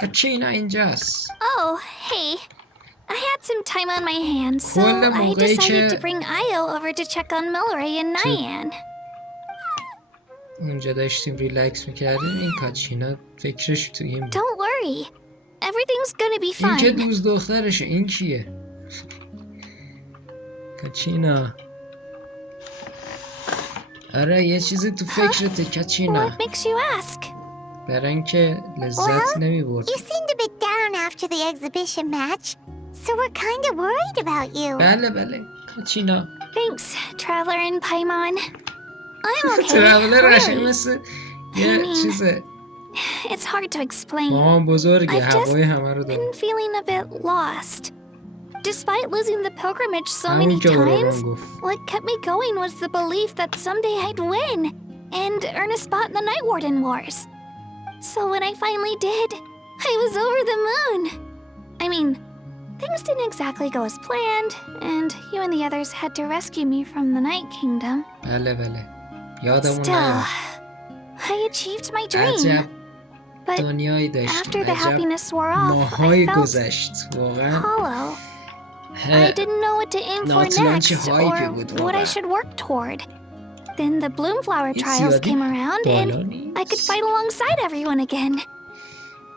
کاچینا اینجاست. Oh, hey. I had some time on my hands, so I decided to bring Io over to check on Milray and Nyan. اونجا داشتیم ریلکس میکردیم. این کاچینا فکرش تو این. Don't worry. Everything's gonna be این که fine. دوست دخترشه. این کیه؟ کاچینا. آره یه چیزی تو فکرته کاچینا. What makes you ask? برای اینکه لذت نمیبرد. You seemed a bit down after the exhibition match, so we're kind of worried about you. بله کاچینا. Thanks, Traveler and Paimon. I'm okay. ترافلر قشنگ really. مثل یه چیزه. It's hard to explain. مامان بزرگه. I've just هوای همه رو داره. been feeling a bit lost. Despite losing the pilgrimage so many همون که times, اورورون گفت. what kept me going was the belief that someday I'd win and earn a spot in the Night Warden Wars. So when I finally did, I was over the moon. I mean, things didn't exactly go as planned, and you and the others had to rescue me from the Night Kingdom. بله یادمون Still, نیاد. I achieved my dream. عجب But دنیایی داشتیم. after the عجب happiness wore off, ماهایی I felt گذشت واقعا. hollow. I didn't know what to aim for ناتلان چه next هایپی or بود what I واقعا. should work toward. Then the Bloomflower این trials زیادی came around بالا and I could نیست. fight alongside everyone again.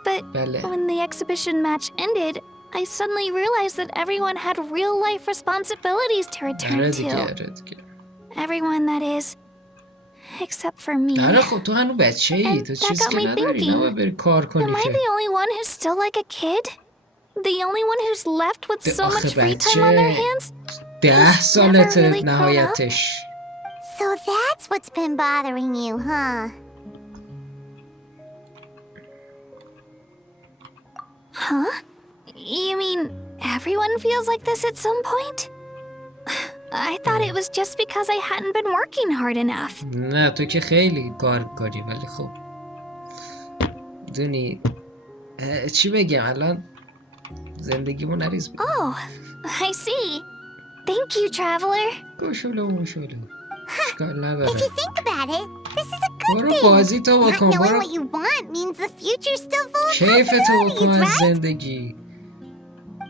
But بله when the exhibition match ended, I suddenly realized that everyone had real-life responsibilities to آره return دیگه to. آره دیگه. Everyone, that is, except for me. آره خب تو هنو بچه ای. And تو that چیز got که me نداری. thinking. نباید بری کار کنی Am I که. the only one who's still like a kid? The only one who's left with so آخه much free time on their بچه hands? 10 سالته really grown up? نهایتش. So that's what's been bothering you, huh? Huh? You mean everyone feels like this at some point? I thought it was just because I hadn't been working hard enough. نه تو که خیلی کار کاری. ولی خب دونی چی بگم الان زندگیمو نریز بگم. Oh, I see. Thank you, Traveler. گوشولو موشولو اشکال نداره. If you think about it, this is a good برو thing. بازی تو Not بکن. knowing برو what you want means the future's still full of کیف تو بکن possibilities, از right? زندگی.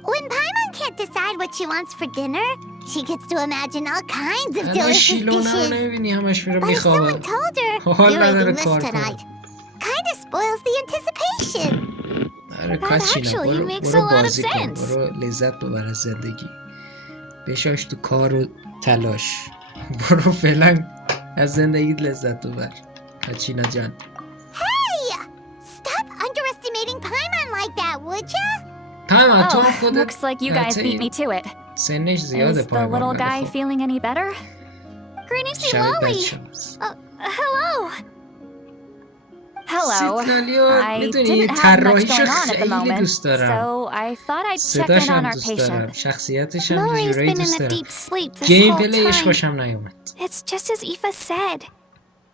When Paimon can't decide what she wants for dinner, she gets to imagine all kinds of الان delicious شیلونا رو dishes. نمیبینی همش میره But if someone میخوابه. told her, حال you're نداره eating this کار کنه. tonight, kind of spoils the anticipation. آره That کاچینا actually برو makes a برو lot of بازی کن. sense. برو لذت ببر از زندگی. بشاش تو کار و تلاش. برو فعلا از زندگیت لذت ببر کاچینا جان. Hey! Stop underestimating Paimon like that, would ya? پایمان تو هم Oh, خودت looks like you guys beat me to it. سنش زیاده Is the پایمان. little ولی guy خب feeling any better? Granny C. شاید Lolly. بچه هست. Hello. Hello. سیتلالیو I میدونی didn't have much طراحیشو going on at the خیلی moment, دوست دارم. so I thought I'd check صداش in on هم our دوست دارم. patient. شخصیتش هم Milray's جورایی been in دوست a دارم. deep sleep this گیم whole پلیش time. خوشم نیومد. It's just as Aoife said.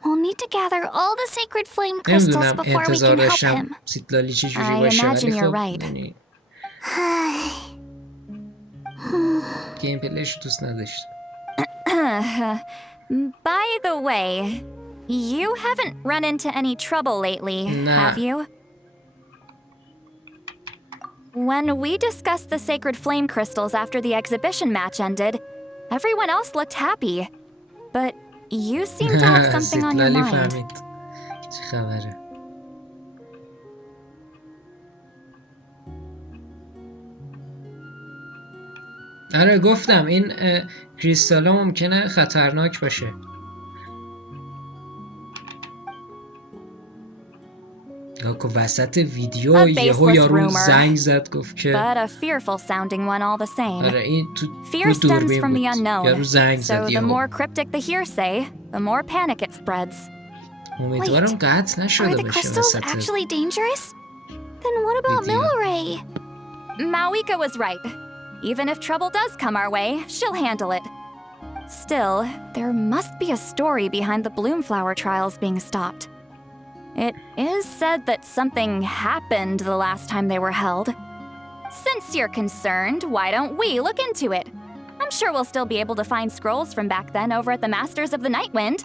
We'll need to gather all the sacred flame crystals نمیدونم before we انتظار can help داشتم him. سیتلالی چه جوری I باشه. imagine ولی you're خب right. یعنی گیم پلیش دوست نداشتم. By the way, you haven't run into any trouble lately, Nah. have you? When we discussed the sacred flame crystals after the exhibition match ended, everyone else looked happy. But you seem to have something on your سیتلالی mind. فهمید چه خبره. آره گفتم این کریستالا ممکنه خطرناک باشه. که وسط ویدیو یهو یارو زنگ زد گفت که But a fearful sounding one all the same. آره این تو Fear stems دوربین from the بود. یارو unknown. زنگ So زد the یهو. more cryptic the hearsay, the more panic it spreads. امیدوارم قطع Are نشده the باشه crystals وسط actually dangerous? Then what about Video. Milray? Mawika was right. Even if trouble does come our way, she'll handle it. Still, there must be a story behind the Bloomflower trials being stopped. It is said that something happened the last time they were held. Since you're concerned, why don't we look into it? I'm sure we'll still be able to find scrolls from back then over at the Masters of the Night Wind.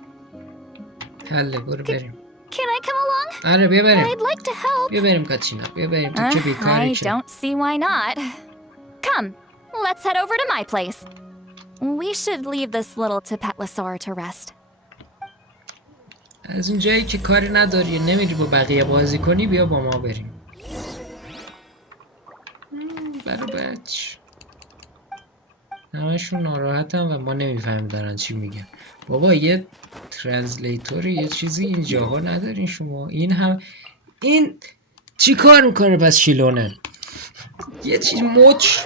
حله برو بریم. Can I come along? آره بیا بریم. I'd like to help. بیا بریم کاتشینا. بیا بریم تو که بیکاری I که. don't see why not. Come, let's head over to my place. We should leave this little Tipetlosaur to rest. از اونجایی که کاری نداری نمیری با بقیه بازی کنی بیا با ما بریم. برو بچ. همشون ناراحتن و ما نمیفهمیم دارن چی میگن. بابا یه ترنسلیتوری یه چیزی اینجاها ندارین شما. این چی کار میکنه پس شیلونه؟ یه چیز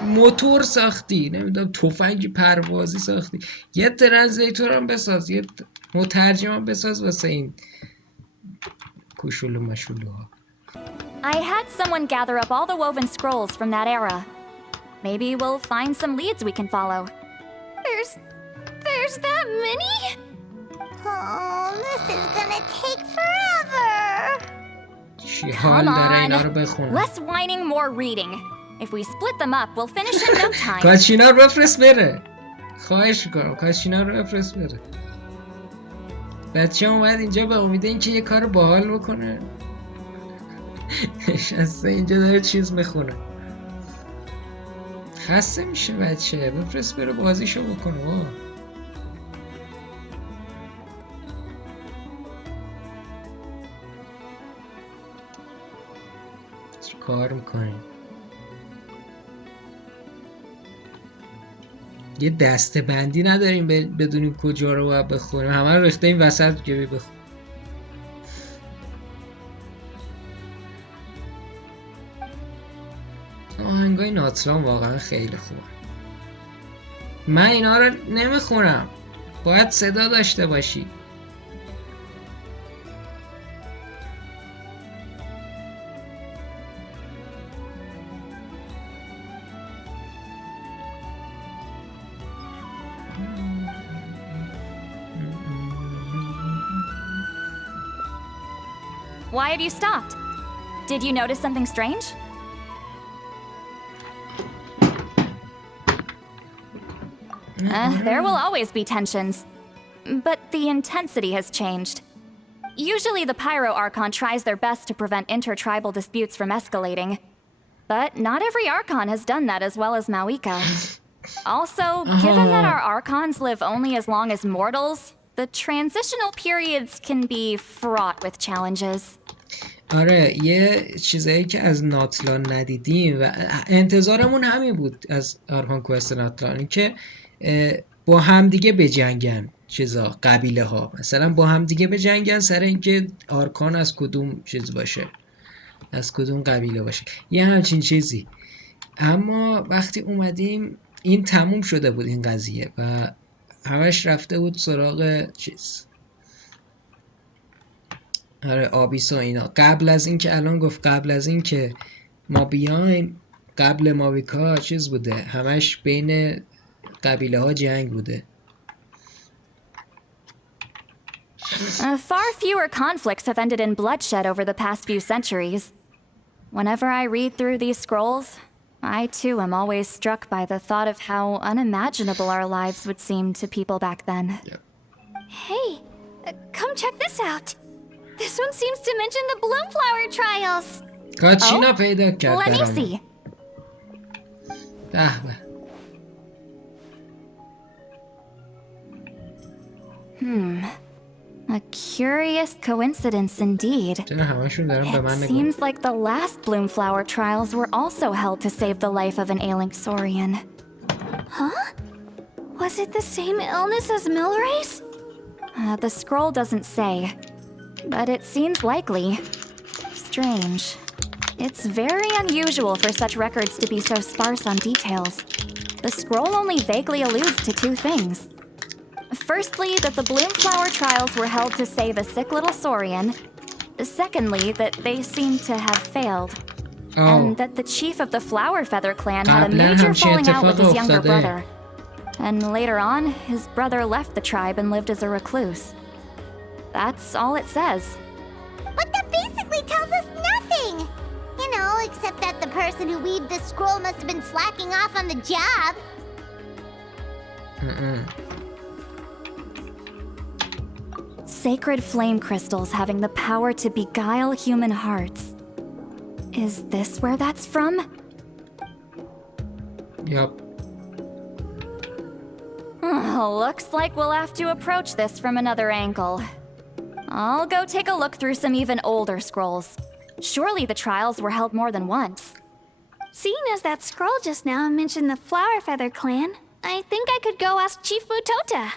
موتور ساختی، نمیدونم تفنگ پروازی ساختی، یه ترنسلیتور هم بساز، یه مترجم هم بساز واسه این کوشولو مشولوها. I had someone gather up all the woven scrolls from that era. Maybe we'll find some leads we can follow. There's that many? Oh, this is gonna take forever. چی حال داره اینا رو بخونه؟ Less whining, more reading. If we split them up, we'll finish in no time. کاتشینا رو بفرست بره. خواهش میکنم کاتشینا رو بفرست بره. بچه اومد اینجا به امید اینکه یه کار باحال بکنه. نشسته اینجا داره چیز میخونه. خسته میشه بچه. بفرست بره بازیشو بکنه. چی کار میکنیم؟ یه دسته بندی نداریم بدونیم کجا رو باید بخونیم. همه رو ریخته این وسط که بخونیم. آهنگای ناتلان واقعا خیلی خوبه. من اینا رو نمیخونم. باید صدا داشته باشی. Why have you stopped? Did you notice something strange? There will always be tensions. But the intensity has changed. Usually the Pyro Archon tries their best to prevent intertribal disputes from escalating. But not every Archon has done that as well as Mawika. Also, given that our Archons live only as long as mortals, the transitional periods can be fraught with challenges. آره یه چیزایی که از ناتلان ندیدیم و انتظارمون همین بود از آرکان کوست ناتلان که با همدیگه بجنگن چیزا قبیله ها مثلا با همدیگه بجنگن سر اینکه آرکان از کدوم چیز باشه از کدوم قبیله باشه یه همچین چیزی. اما وقتی اومدیم این تموم شده بود این قضیه و همش رفته بود سراغ چیز آره آبیسا اینا. قبل از این که الان گفت قبل از این که ما بیایم قبل ماویکا چیز بوده همش بین قبیله ها جنگ بوده. Far fewer conflicts have ended in bloodshed over the past few centuries. Whenever I read through these scrolls, I too am always struck by the thought of how unimaginable our lives would seem to people back then. Hey, come check this out. This one seems to mention the Bloomflower trials. کاتشینا پیدا کرد Let me برامون. see. به به. A curious coincidence indeed. چرا همشون دارن به It من نگاه seems like the last Bloomflower trials were also held to save the life of an ailing Saurian. Huh? Was it the same illness as Milray's? The scroll doesn't say, but it seems likely. Strange. It's very unusual for such records to be so sparse on details. The scroll only vaguely alludes to two things. Firstly, that the Bloomflower trials were held to save a sick little Saurian. Secondly, that they seem to have failed. And that the chief of the Flower Feather clan had a major falling out with his younger brother. And later on, his brother left the tribe and lived as a recluse. That's all it says. But that basically tells us nothing! You know, except that the person who weaved this scroll must have been slacking off on the job. Sacred flame crystals having the power to beguile human hearts. Is this where that's from? Yup. Looks like we'll have to approach this from another angle. I'll go take a look through some even older scrolls. Surely the trials were held more than once. Seeing as that scroll just now mentioned the Flower Feather clan, I think I could go ask Chief Mutota.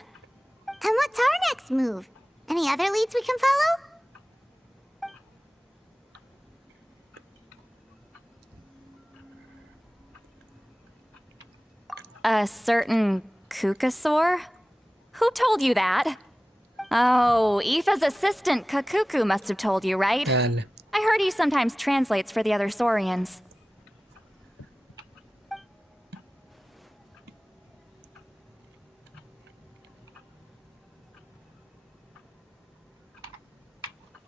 And what's our next move? Any other leads we can follow? A certain Kukasaur? Who told you that? Oh, Aoife's assistant Kakuku must have told you, right? بله. I heard he sometimes translates for the other Saurians.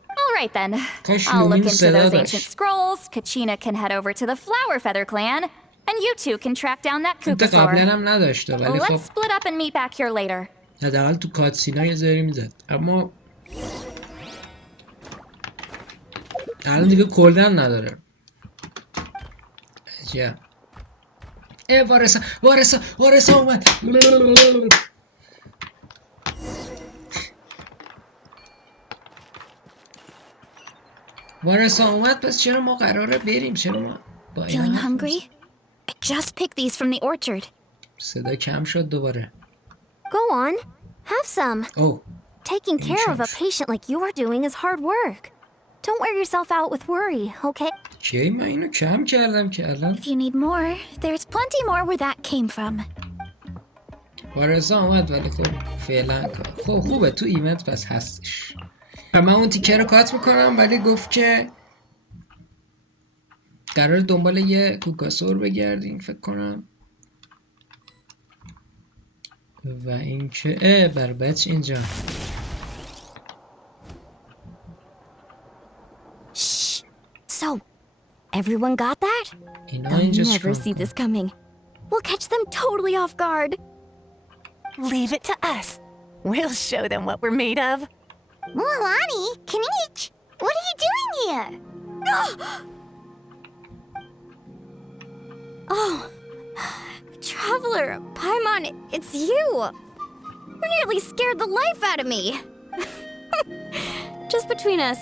All right then. کاش I'll look لومین into صدا those ancient داشت. scrolls. Kachina can head over to the Flower Feather clan, and you two can track down that انت قبلا Kukasaur. هم نداشته ولی خب Let's split up and meet back here later. حداقل تو کاتسینا یه ذری میزد اما الان دیگه کلا نداره. عجب. وارسا اومد. وارسا اومد پس چرا ما قراره بریم؟ چرا ما با این Feeling حرف hungry? I just picked these from the orchard. صدا کم شد دوباره. Go on. Have some. اوه Taking care of a Interest. patient like you are doing is hard work. Don't wear yourself out with worry, okay? کی من اینو کم کردم که الان If you need more, there's plenty more where that came from. وارسا اومد ولی خب فعلا خب خوبه تو ایونت پس هستش. و من اون تیکه رو کات میکنم ولی گفت که قرار دنبال یه کوکاسور بگردیم فکر کنم و اینکه بربچ اینجا Shh. So, everyone got that? اینا They'll اینجا never چیکار see می‌کنن؟ this coming. We'll catch them totally off guard. Leave it to us. We'll show them what we're made of. Mualani, Kinich, what are you doing here? Oh, Traveler, Paimon, it's you. You nearly scared the life out of me. Just between us,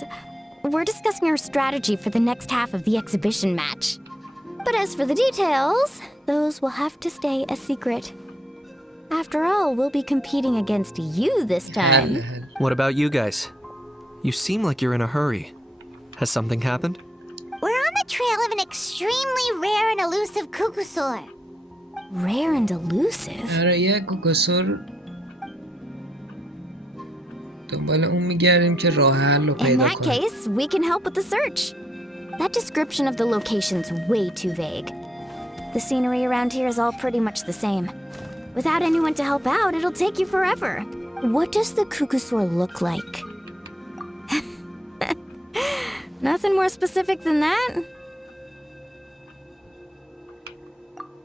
we're discussing our strategy for the next half of the exhibition match. But as for the details, those will have to stay a secret. After all, we'll be competing against you this time. حل. What about you guys? You seem like you're in a hurry. Has something happened? We're on the trail of an extremely rare and elusive Kukusaur. Rare and elusive? آره یه کوکاسور دنبال اون میگردیم که راه حل رو In پیدا that کنیم. case, we can help with the search. That description of the location's way too vague. The scenery around here is all pretty much the same. Without anyone to help out, it'll take you forever. What does the Kukusaur look like? Nothing more specific than that?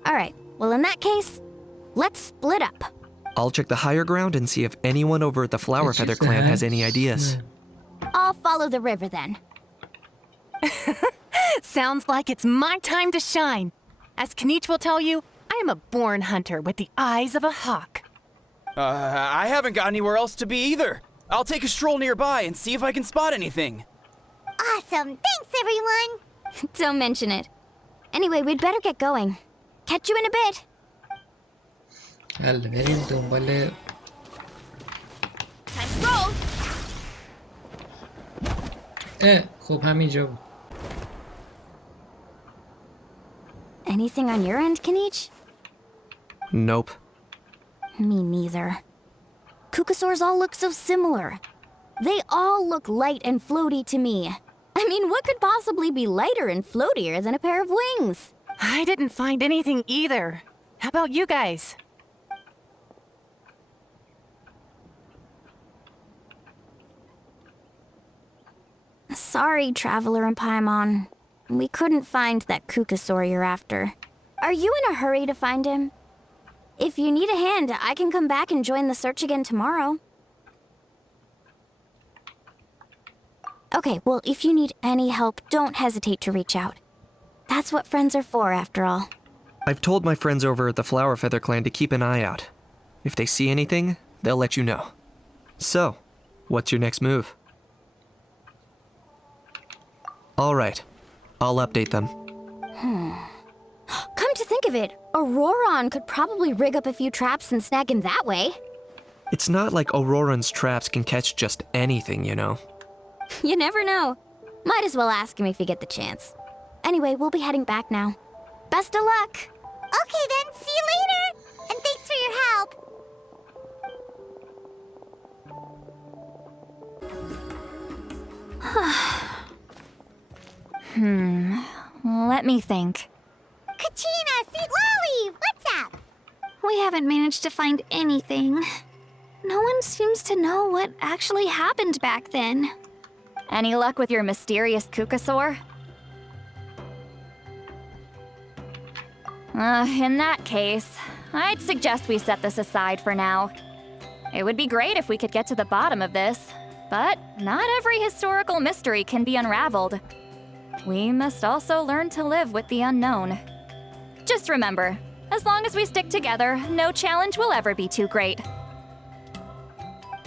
Alright, well in that case, let's split up. I'll check the higher ground and see if anyone over at the Flower It's Feather just clan that. has any ideas. I'll follow the river then. Sounds like it's my time to shine. As Kinich will tell you, I am a born hunter with the eyes of a hawk. I haven't got anywhere else to be either. I'll take a stroll nearby and see if I can spot anything. Awesome, thanks everyone! Don't mention it. Anyway, we'd better get going. Catch you in a bit. حل بریم دنبال Time to roll! خب همینجا بود. Anything on your end, Kinich? Nope. Me neither. Kukasaurs all look so similar. They all look light and floaty to me. I mean, what could possibly be lighter and floatier than a pair of wings? I didn't find anything either. How about you guys? Sorry, Traveler and Paimon. We couldn't find that Kukasaur you're after. Are you in a hurry to find him? If you need a hand, I can come back and join the search again tomorrow. Okay, well, if you need any help, don't hesitate to reach out. That's what friends are for, after all. I've told my friends over at the Flower Feather Clan to keep an eye out. If they see anything, they'll let you know. So, what's your next move? All right, I'll update them. Come to think of it, Auroron could probably rig up a few traps and snag him that way. It's not like Auroran's traps can catch just anything, you know. You never know. Might as well ask him if you get the chance. Anyway, we'll be heading back now. Best of luck! Okay then, see you later! And thanks for your help! Let me think. Kachina, St. Lolly, what's up? We haven't managed to find anything. No one seems to know what actually happened back then. Any luck with your mysterious Kukasaur? In that case, I'd suggest we set this aside for now. It would be great if we could get to the bottom of this, but not every historical mystery can be unraveled. We must also learn to live with the unknown. Just remember, as long as we stick together, no challenge will ever be too great.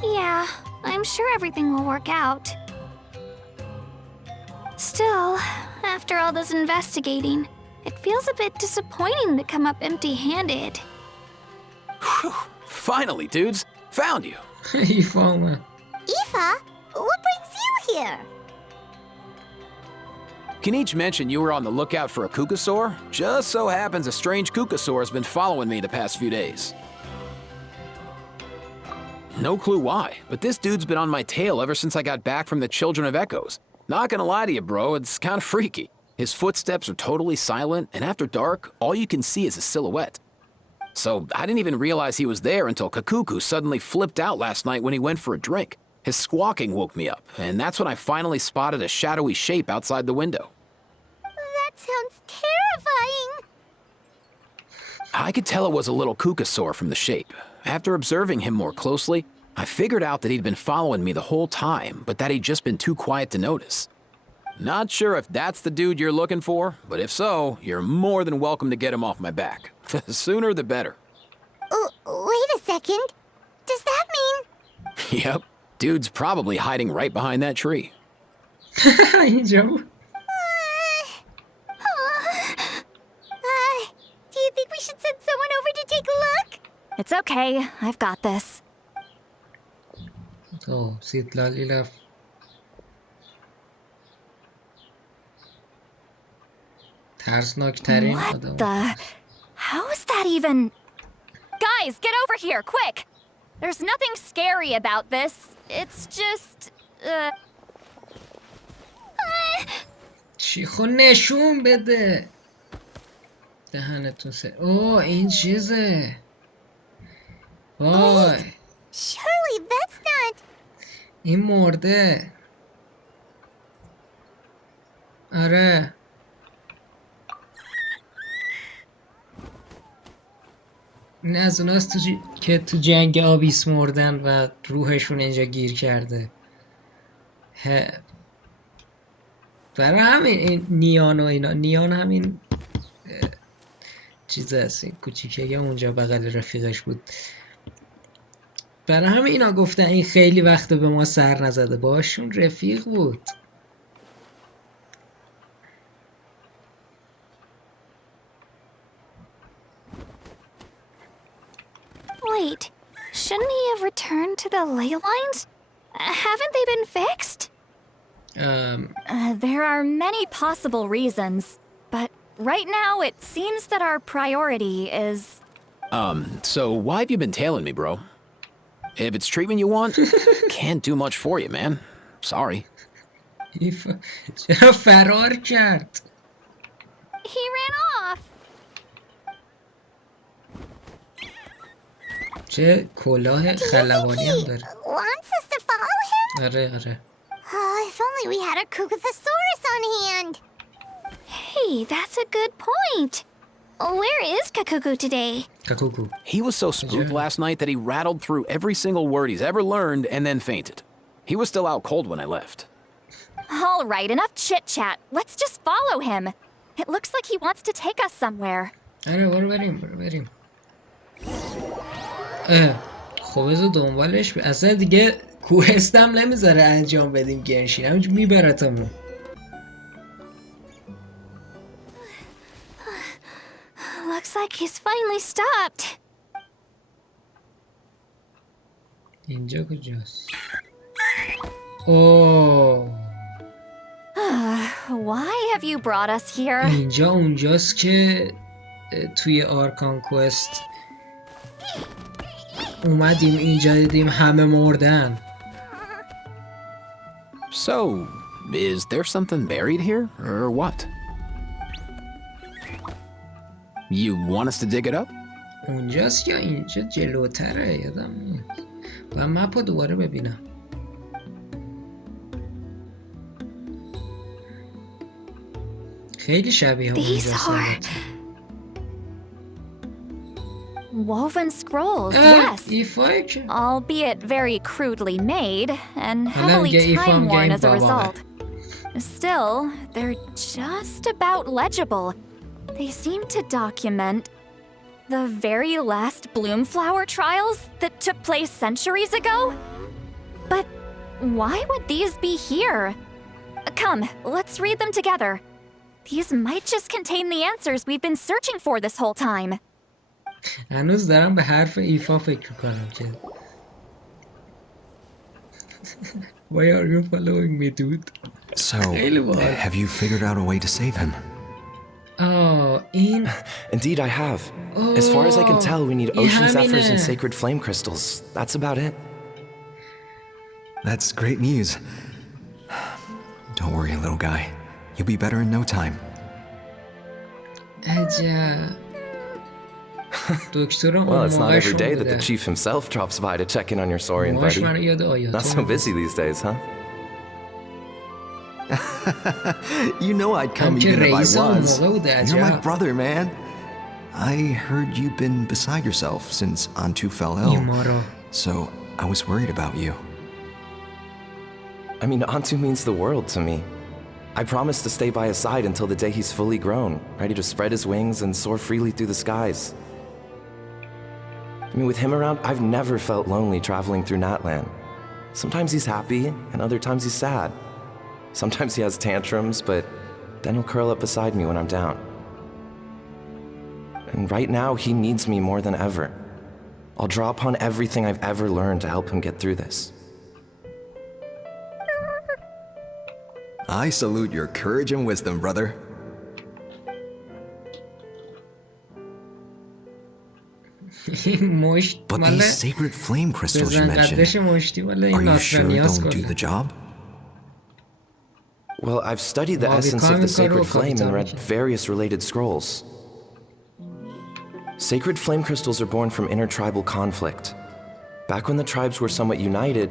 Yeah, I'm sure everything will work out. Still, after all this investigating, it feels a bit disappointing to come up empty-handed. Whew. Finally, dudes. Found you. ایفا Aoife, what brings you here? Can each mention you were on the lookout for a Kukasaur? Just so happens a strange Kukasaur has been following me the past few days. No clue why, but this dude's been on my tail ever since I got back from the Children of Echoes. Not gonna lie to you, bro, it's kinda freaky. His footsteps are totally silent, and after dark, all you can see is a silhouette. So I didn't even realize he was there until Kakuku suddenly flipped out last night when he went for a drink. His squawking woke me up, and that's when I finally spotted a shadowy shape outside the window. That sounds terrifying. I could tell it was a little Kukasaur from the shape. After observing him more closely, I figured out that he'd been following me the whole time, but that he'd just been too quiet to notice. Not sure if that's the dude you're looking for, but if so, you're more than welcome to get him off my back. The sooner the better. Wait a second. Does that mean... Yep, dude's probably hiding right behind that tree. اینجا بود. Do you think we should send someone over to take a look? It's okay, I've got this. سیدلالی رفت. ترسناکترین What آدم. the? How is that even? Guys, get over here, quick! There's nothing scary about this. It's just, چی خو نشون بده. دهنتون اوه این چیزه. وای Surely that's not... این مرده. آره این از اوناست که تو جنگ آبیس مردن و روحشون اینجا گیر کرده. برای همین این نیان و اینا، نیان همین چیز هست، این کوچیکه اونجا بغل رفیقش بود. برای همین اینا گفتن این خیلی وقت به ما سر نزده، باشون رفیق بود. Wait, shouldn't he have returned to the ley lines? Haven't they been fixed? there are many possible reasons, but right now it seems that our priority is... So why have you been tailing me, bro? If it's treatment you want, can't do much for you, man. Sorry. چرا فرار کرد؟ He ran off. چه کلاه خلبانی هم داره. Wants us to follow him? آره آره. If only we had a Kugathosaurus on hand. Hey, that's a good point. Where is Kakuku today? Kakuku. He was so spooked last night that he rattled through every single word he's ever learned and then fainted. He was still out cold when I left. All right, enough chit-chat. Let's just follow him. It looks like he wants to take us somewhere. آره بریم. خب بذار دنبالش اصلا دیگه کوهستم نمیذاره انجام بدیم گنشین همینجور میبرتمون. Looks like he's finally stopped. اینجا کجاست؟ اوه Why have you brought us here? اینجا اونجاست که توی آرکان کوست اومدیم اینجا دیدیم همه مردن. So, is there something buried here, or what? You want us to dig it up? اونجاست یا اینجا جلوتره یادم نیست. و مپ رو دوباره ببینم. خیلی شبیه These are Woven scrolls, yes. ایفایی که Albeit very crudely made and حالا میگه heavily ایفام time-worn گیم as a بابامه. result. Still, they're just about legible. They seem to document the very last Bloomflower trials that took place centuries ago? But why would these be here? Come, let's read them together. These might just contain the answers we've been searching for this whole time. هنوز دارم به حرف ایفا فکر کنم که Why are you following me, dude? So, خیلی باحال. have you figured out a way to save him? این Indeed, I have. As far as I can tell, we need این ocean zephyrs and همینه. sacred flame crystals. That's about it. That's great news. Don't worry, little guy. You'll be better in no time. عجب دکتر Well, it's not موقع every day شون that the بوده. chief himself drops by to check in on your saurian موقعش buddy. منو یاد Not so آیاتون busy these days, huh? You know I'd come هم که even if I رئیس اون was. موقع بوده You're my عجب brother, man. I heard you've been beside yourself since Antu fell ill. ما رو So I was worried about you. I mean, Antu means the world to me. I promised to stay by his side until the day he's fully grown, ready to spread his wings and soar freely through the skies. I mean, with him around, I've never felt lonely traveling through Natlan. Sometimes he's happy, and other times he's sad. Sometimes he has tantrums, but then he'll curl up beside me when I'm down. And right now, he needs me more than ever. I'll draw upon everything I've ever learned to help him get through this. I salute your courage and wisdom, brother. این مشت But مال these sacred flame crystals you بزن قدش mentioned, مشتی مال این are you sure ناتلانیاس don't do the کنه job? Well, I've studied the Well, essence we of the can't sacred go flame and read Kapitán. various related scrolls. Sacred flame crystals are born from intertribal conflict. Back when the tribes were somewhat united,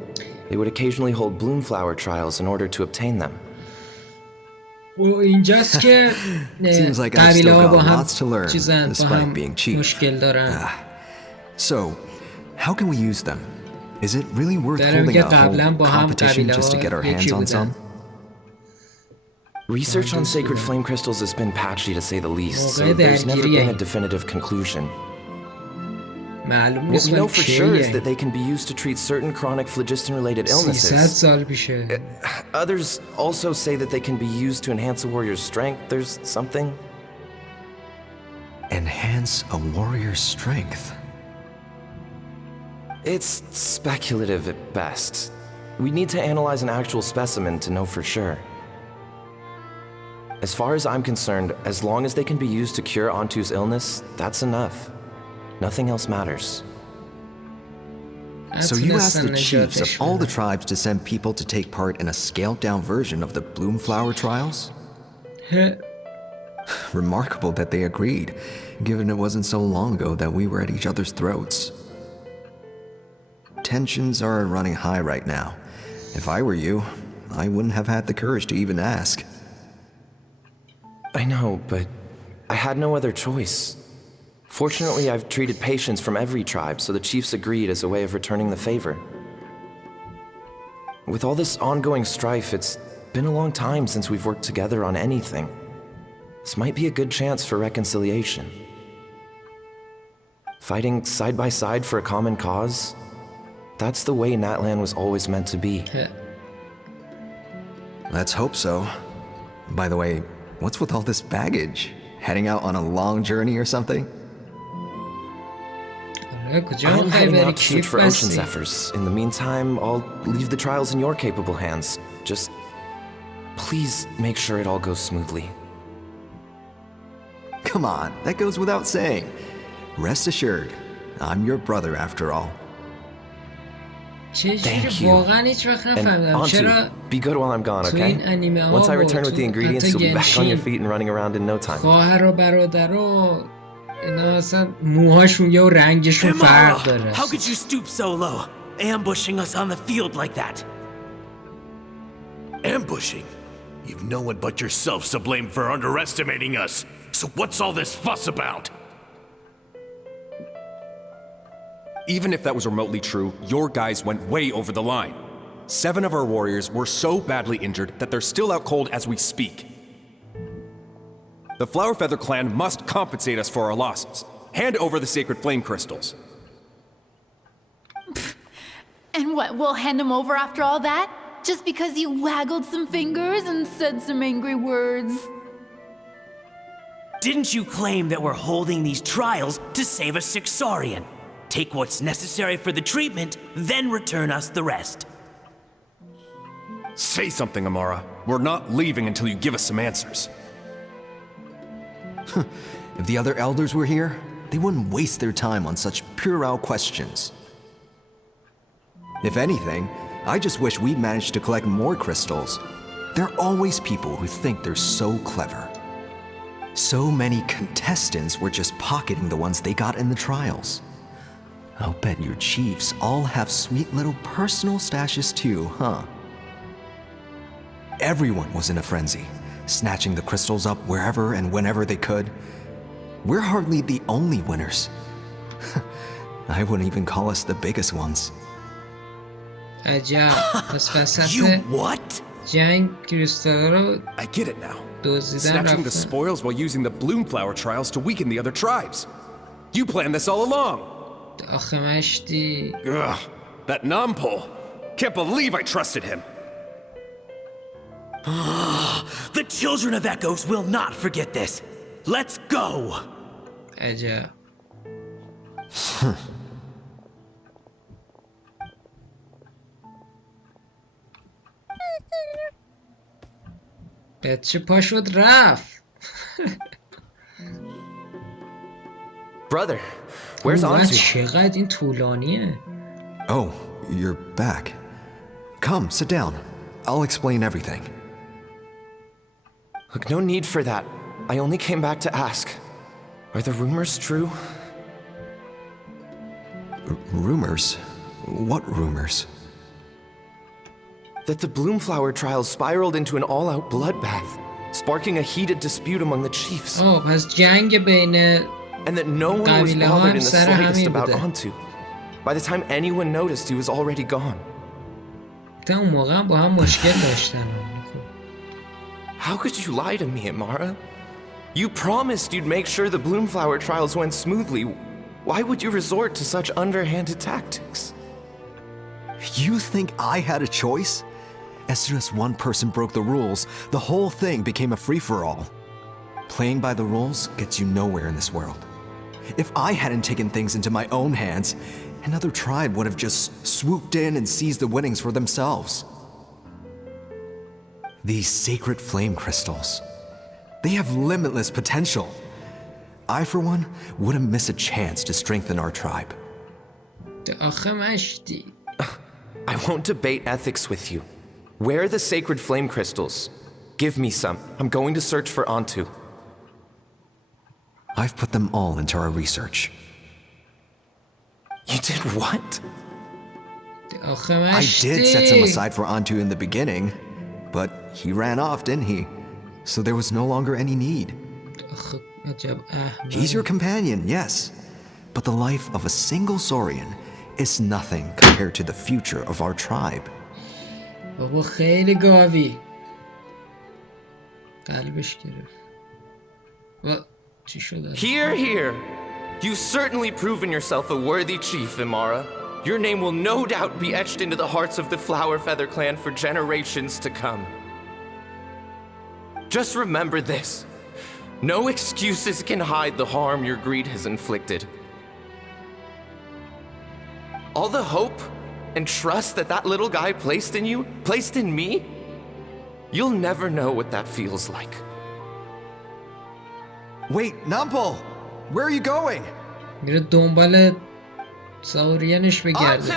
they would occasionally hold bloomflower trials in order to obtain them. و اینجاست که Seems like I've قبیله still ها با got هم lots to learn, چیزن با despite هم being chief. مشکل دارن So, how can we use them? Is it really worth داره holding میگه a قبلا whole با هم competition قبیله just to get ها our یکی hands on بودن some? Research on sacred flame crystals has been patchy to say the least, so موقع there's never درگیریه been a این. definitive conclusion. معلوم What نیست we know ولی for sure is کیه that they can be used to treat certain chronic phlogiston-related 300 illnesses. سال پیشه Others also say that they can be used to enhance a warrior's strength. There's something. Enhance a warrior's strength. It's speculative at best. We need to analyze an actual specimen to know for sure. As far as I'm concerned, as long as they can be used to cure Antu's illness, that's enough. Nothing else matters. So you asked the نتونستن chiefs of نجاتش all the بدن. tribes to send people to take part in a scaled-down version of the Bloomflower trials? Remarkable that they agreed, given it wasn't so long ago that we were at each other's throats. Tensions are running high right now. If I were you, I wouldn't have had the courage to even ask. I know, but I had no other choice. Fortunately, I've treated patients from every tribe, so the chiefs agreed as a way of returning the favor. With all this ongoing strife, it's been a long time since we've worked together on anything. This might be a good chance for reconciliation. Fighting side by side for a common cause? That's the way Natlan was always meant to be. Let's hope so. By the way, what's with all this baggage? Heading out on a long journey or something? I'm heading out to search for Ocean Zephyrs. In the meantime, I'll leave the trials in your capable hands. Just please make sure it all goes smoothly. Come on, that goes without saying. Rest assured, I'm your brother after all. Thank you. And Antu, be good while I'm gone, okay? Once I return with the ingredients, you'll be back on your feet and running around in no time. خواهر و برادرها اینا اصلا موهاشون یا رنگشون فرق داره. How could you stoop so low, ambushing us on the field like that? Ambushing? You've no one but yourself to blame for underestimating us. So what's all this fuss about? Even if that was remotely true, your guys went way over the line. 7 of our warriors were so badly injured that they're still out cold as we speak. The Flower Feather clan must compensate us for our losses. Hand over the sacred flame crystals. And what, we'll hand them over after all that? Just because you waggled some fingers and said some angry words? Didn't you claim that we're holding these trials to save a sick Saurian? Take what's necessary for the treatment, then return us the rest. Say something, Amara. We're not leaving until you give us some answers. If the other elders were here, they wouldn't waste their time on such puerile questions. If anything, I just wish we'd managed to collect more crystals. There are always people who think they're so clever. So many contestants were just pocketing the ones they got in the trials. I'll bet your chiefs all have sweet little personal stashes too, huh? Everyone was in a frenzy, snatching the crystals up wherever and whenever they could. We're hardly the only winners. I wouldn't even call us the biggest ones. عجب. پس وسط You what? جنگ کریستالا رو I get it now. دزدیدن Snatching the رفتن. spoils while using the Bloomflower trials to weaken the other tribes. You planned this all along. آخه مشتی. Ugh, that numpole. Can't believe I trusted him. The children of Echoes will not forget this. Let's go! عجب. بچه پا شد رفت. Brother, where's اوه، Antu? چقدر این طولانیه. Oh, you're back. Come, sit down. I'll explain everything. Look, no need for that. I only came back to ask. Are the rumors true? Rumors? What rumors? That the Bloomflower trials spiraled into an all-out bloodbath, sparking a heated dispute among the chiefs. آه پس جنگ بین And that no one was قبیله ها bothered هم in the سر slightest همین about بوده. Antu. By the time anyone noticed, he was already gone. تا اون موقع هم با هم مشکل داشتن. How could you lie to me, Amara? You promised you'd make sure the Bloomflower trials went smoothly. Why would you resort to such underhanded tactics? You think I had a choice? As soon as one person broke the rules, the whole thing became a free-for-all. Playing by the rules gets you nowhere in this world. If I hadn't taken things into my own hands, another tribe would have just swooped in and seized the winnings for themselves. These sacred flame crystals, they have limitless potential. I, for one, wouldn't miss a chance to strengthen our tribe. آخه مشتی. I won't debate ethics with you. Where are the sacred flame crystals? Give me some. I'm going to search for Antu. I've put them all into our research. You did what? آخه I did set some مشتی. aside for Antu in the beginning, but he ran off, didn't he? So there was no longer any need. آخه عجب احمد. He's your companion, yes. But the life of a single Saurian is nothing compared to the future of our tribe. بابا خیلی گاوی. قلبش گرفت. و چی شد؟ Hear, hear. You've certainly proven yourself a worthy chief, Imara. Your name will no doubt be etched into the hearts of the Flower Feather clan for generations to come. Just remember this. No excuses can hide the harm your greed has inflicted. All the hope and trust that that little guy placed in you, placed in me, you'll never know what that feels like. Wait, Nampal! Where are you going? میره دنبال ساورینش بگرده.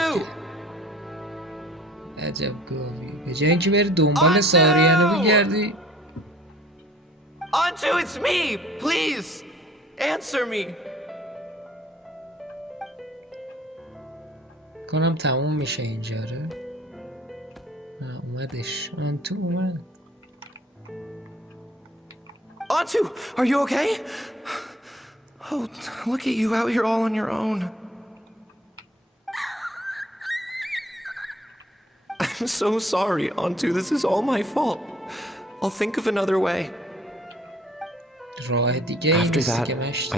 عجب گاوی. به جای اینکه بری دنبال ساورینه بگردی. Antu, it's me! Please! Answer me! کنم تموم میشه اینجا ره. اومدش. آنتو اومد. Antu, are you okay? Oh, look at you out here all on your own. I'm so sorry, Antu. This is all my fault. I'll think of another way. After that,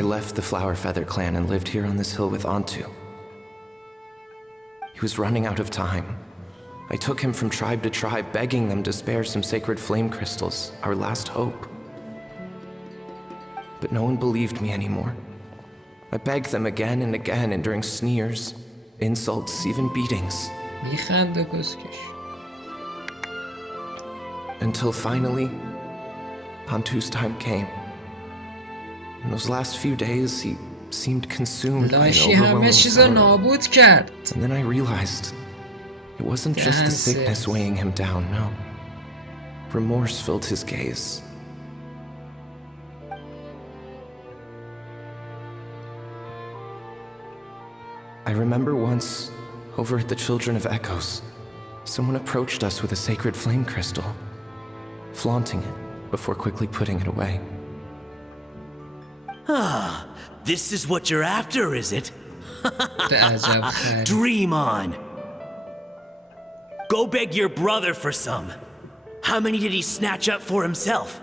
I left the Flower Feather clan and lived here on this hill with Antu. He was running out of time. I took him from tribe to tribe, begging them to spare some sacred flame crystals, our last hope. But no one believed me anymore. I begged them again and again, enduring sneers, insults, even beatings. Until finally, Antu's time came. In those last few days, he seemed consumed by an overwhelming sorrow. And then I realized it wasn't just the sickness weighing him down, no. Remorse filled his gaze. I remember once, over at the Children of Echoes, someone approached us with a sacred flame crystal, flaunting it before quickly putting it away. Ah, this is what you're after, is it? Dream on. Go beg your brother for some. How many did he snatch up for himself?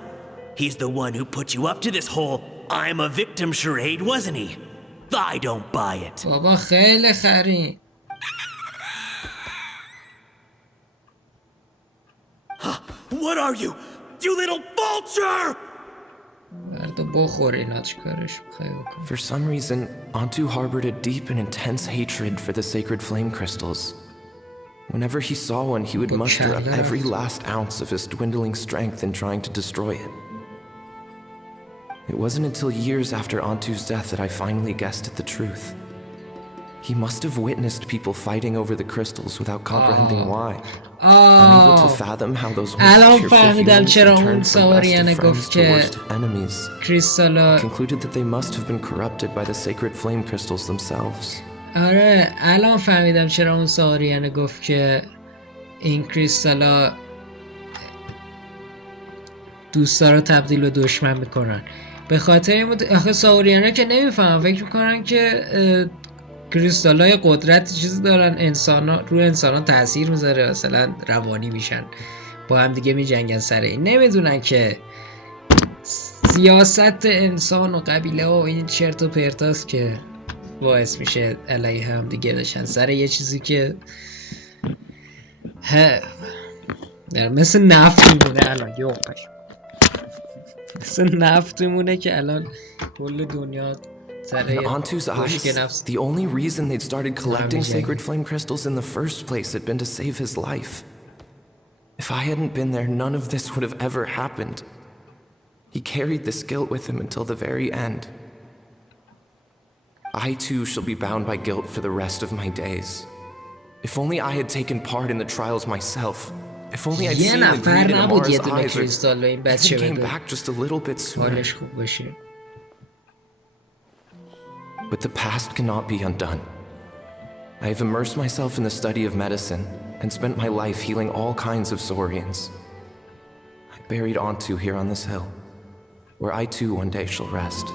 He's the one who put you up to this whole I'm a victim charade, wasn't he? I don't buy it. بابا خیلی خری. What are you? You little vulture! For some reason, Antu harbored a deep and intense hatred for the sacred flame crystals. Whenever he saw one, he would muster up every last ounce of his dwindling strength in trying to destroy it. It wasn't until years after Antu's death that I finally guessed at the truth. He must have witnessed people fighting over the crystals without comprehending why. Unable to fathom how those once cheerful humans turned from best of friends to worst of enemies. He concluded that they must have been corrupted by the sacred flame crystals themselves. آره الان فهمیدم چرا اون ساوریانه گفت که این کریستالا دوستا رو تبدیل به دشمن میکنن. به خاطر این بود آخه ساوریانه که نمیفهمن، فکر میکنن که کریستالای قدرت چیزی دارن، روی انسان تاثیر میذاره، مثلا روانی میشن، با هم دیگه میجنگن سر این. نمیدونن که سیاست انسان و قبیله و این چرت و پرتاست که باعث میشه علیه هم دیگه بشن سر یه چیزی که مثل نفت میمونه. الان مثل نفت میمونه که الان کل دنیا In Antu's eyes, the only reason they'd started collecting sacred flame crystals in the first place had been to save his life. If I hadn't been there, none of this would have ever happened. He carried this guilt with him until the very end. I too shall be bound by guilt for the rest of my days. If only I had taken part in the trials myself. If only I'd seen the greed in Amara's eyes, or even came back just a little bit sooner. But the past cannot be undone. I have immersed myself in the study of medicine and spent my life healing all kinds of Saurians. I buried Antu here on this hill, where I too one day shall rest.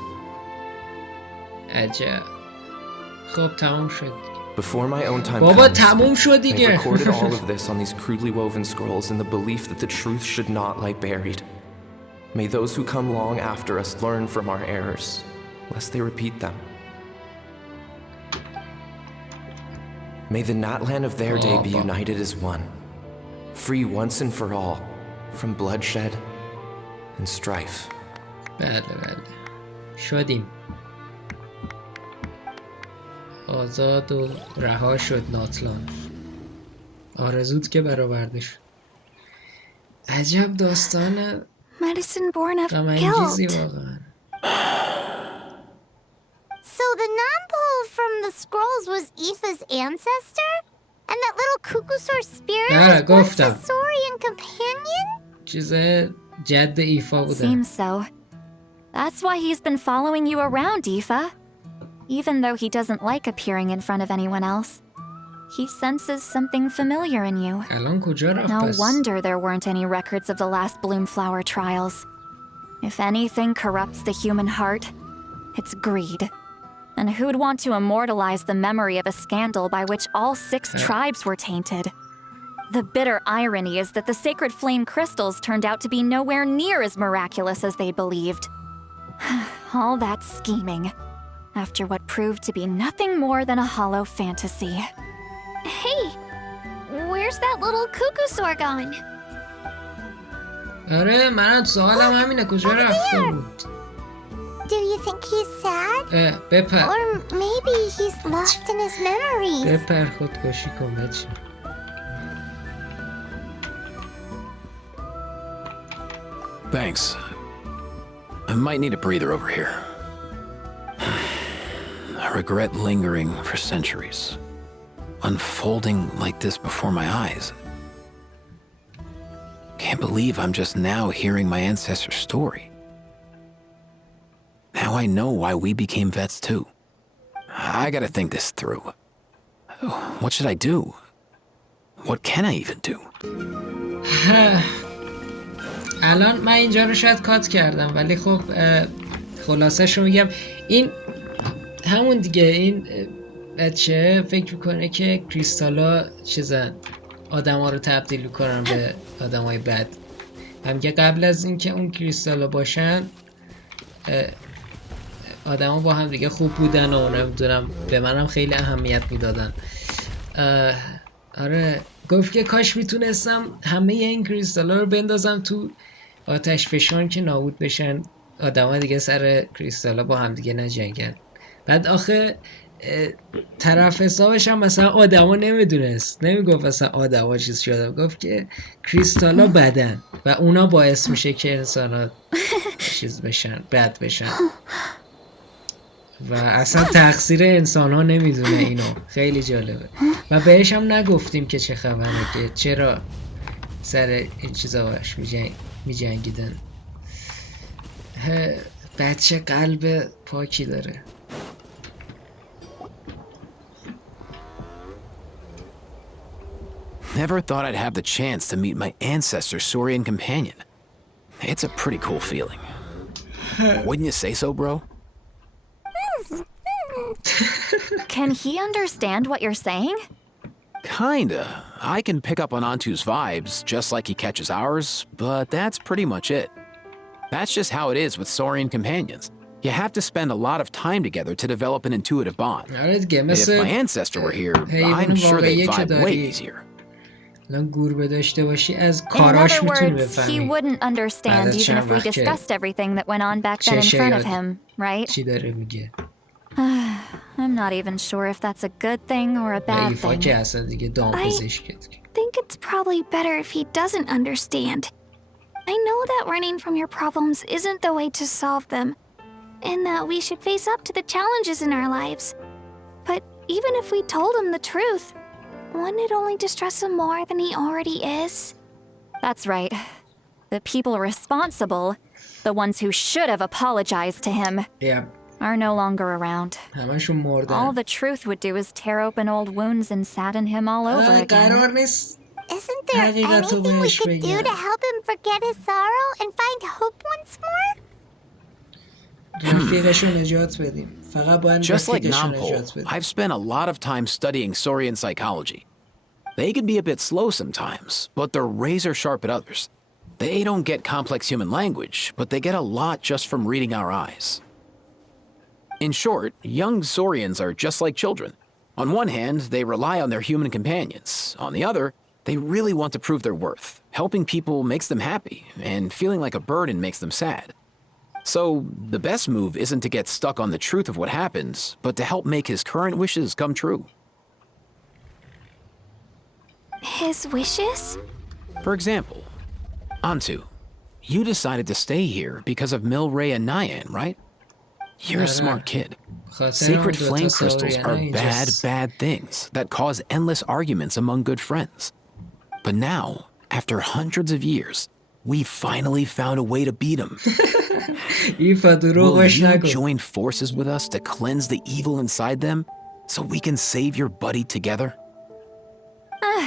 Before my own time comes, I've recorded all of this on these crudely woven scrolls in the belief that the truth should not lie buried. May those who come long after us learn from our errors, lest they repeat them. May the natlan of their day be united as one, free once and for all from bloodshed and strife. بله شدیم. آزاد و رها شد ناتلان. آرزوت که برآورده شد. عجب داستان Medicine born of غم‌انگیزی guilt. واقعا. So the non-pole from the scrolls was Aoife's ancestor? And that little cuckoo spirit was once a Saurian companion? چیز جد ایفا بوده. Seems so. That's why he's been following you around, Aoife. Even though he doesn't like appearing in front of anyone else, he senses something familiar in you. الان کجا رفت No پس؟ wonder there weren't any records of the last Bloomflower trials. If anything corrupts the human heart, it's greed. And who'd want to immortalize the memory of a scandal by which all 6 tribes were tainted? The bitter irony is that the sacred flame crystals turned out to be nowhere near as miraculous as they believed. All that scheming, after what proved to be nothing more than a hollow fantasy. Hey, where's that little cuckoo gone? آره منم سوالم همینه کجا رفته بود؟ Do you think he's sad? بپر. Or maybe he's lost in his memories. بپر خودکشی کن بچه. Thanks. I might need a breather over here. I regret lingering for centuries, unfolding like this before my eyes. Can't believe I'm just now hearing my ancestor's story. Now I know why we became vets too. I gotta think this through. What should I do? What can I even do? الان من اینجا رو شاید کات کردم ولی خب خلاصش رو میگم. این همون دیگه این بچه فکر میکنه که کریستالا چیزن آدم ها رو تبدیل میکنن به آدم های بد. هم که قبل از اینکه اون کریستالا باشن آدم ها با هم دیگه خوب بودن و نمیدونم به منم خیلی اهمیت میدادن. آره گفت که کاش میتونستم همه این کریستالا رو بندازم تو آتش فشان که نابود بشن، آدم ها دیگه سر کریستالا با هم دیگه نجنگن. بعد آخه طرف حسابش هم مثلا آدما نمیدونست، نمیگفت مثلا آدما چیز شده، گفت که کریستالا بدن و اونا باعث میشه که انسان چیز بشن، بد بشن و اصلا تقصیر انسان ها نمیدونه اینو. خیلی جالبه و بهش هم نگفتیم که چه خبره، که چرا سر این چیزا باش میجنگیدن. بچه قلب پاکی داره. Never thought I'd have the chance to meet my ancestor's Saurian companion. It's a pretty cool feeling. Wouldn't you say so, bro? Can he understand what you're saying? Kinda. I can pick up on Antu's vibes, just like he catches ours, but that's pretty much it. That's just how it is with Saurian companions. You have to spend a lot of time together to develop an intuitive bond. If my ancestor were here, I'm sure they'd vibe way easier. In other words, he wouldn't understand even if we discussed everything that went on back then in front of him, right? I'm not even sure if that's a good thing or a bad thing. I think it's probably better if he doesn't understand. I know that running from your problems isn't the way to solve them, and that we should face up to the challenges in our lives. But even if we told him the truth, wouldn't it only distress him more than he already is? That's right. The people responsible, the ones who should have apologized to him, are no longer around. All the truth would do is tear open old wounds and sadden him all over again. Isn't there anything we could do to help him forget his sorrow and find hope once more? Just like Nampol, I've spent a lot of time studying Saurian psychology. They can be a bit slow sometimes, but they're razor sharp at others. They don't get complex human language, but they get a lot just from reading our eyes. In short, young Saurians are just like children. On one hand, they rely on their human companions. On the other, they really want to prove their worth. Helping people makes them happy, and feeling like a burden makes them sad. So, the best move isn't to get stuck on the truth of what happens, but to help make his current wishes come true. His wishes? For example, Antu, you decided to stay here because of Milray and Nyan, right? You're a smart kid. Sacred flame crystals are bad things that cause endless arguments among good friends. But now, after hundreds of years, we finally found a way to beat them. Will you join forces with us to cleanse the evil inside them so we can save your buddy together?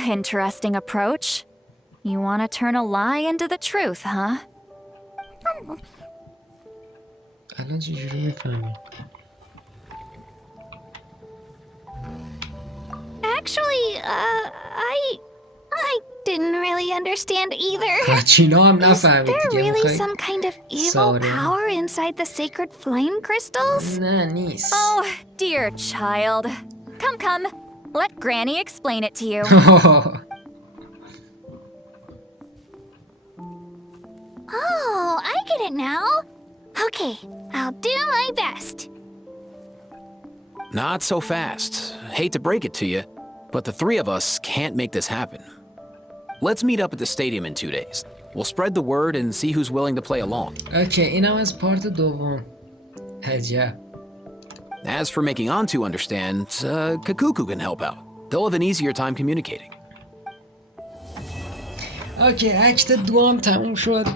Interesting approach. You want to turn a lie into the truth, huh? الان چجوری میفهمی؟ Actually, I didn't really understand either. چینا هم Is نفهمید there دیگه really میخوای some kind of evil power inside the sacred flame crystals? نه نیست. Oh, dear child. Come. Let Granny explain it to you. Oh, I get it now. Okay, I'll do my best. Not so fast. Hate to break it to you, but the three of us can't make this happen. Let's meet up at the stadium in 2 days. We'll spread the word and see who's willing to play along. اوکی اینم از پارت دوم. عجب. As for making Antu understand, Kakuku can help out. They'll have an easier time communicating. اوکی اکت دوم تموم شد.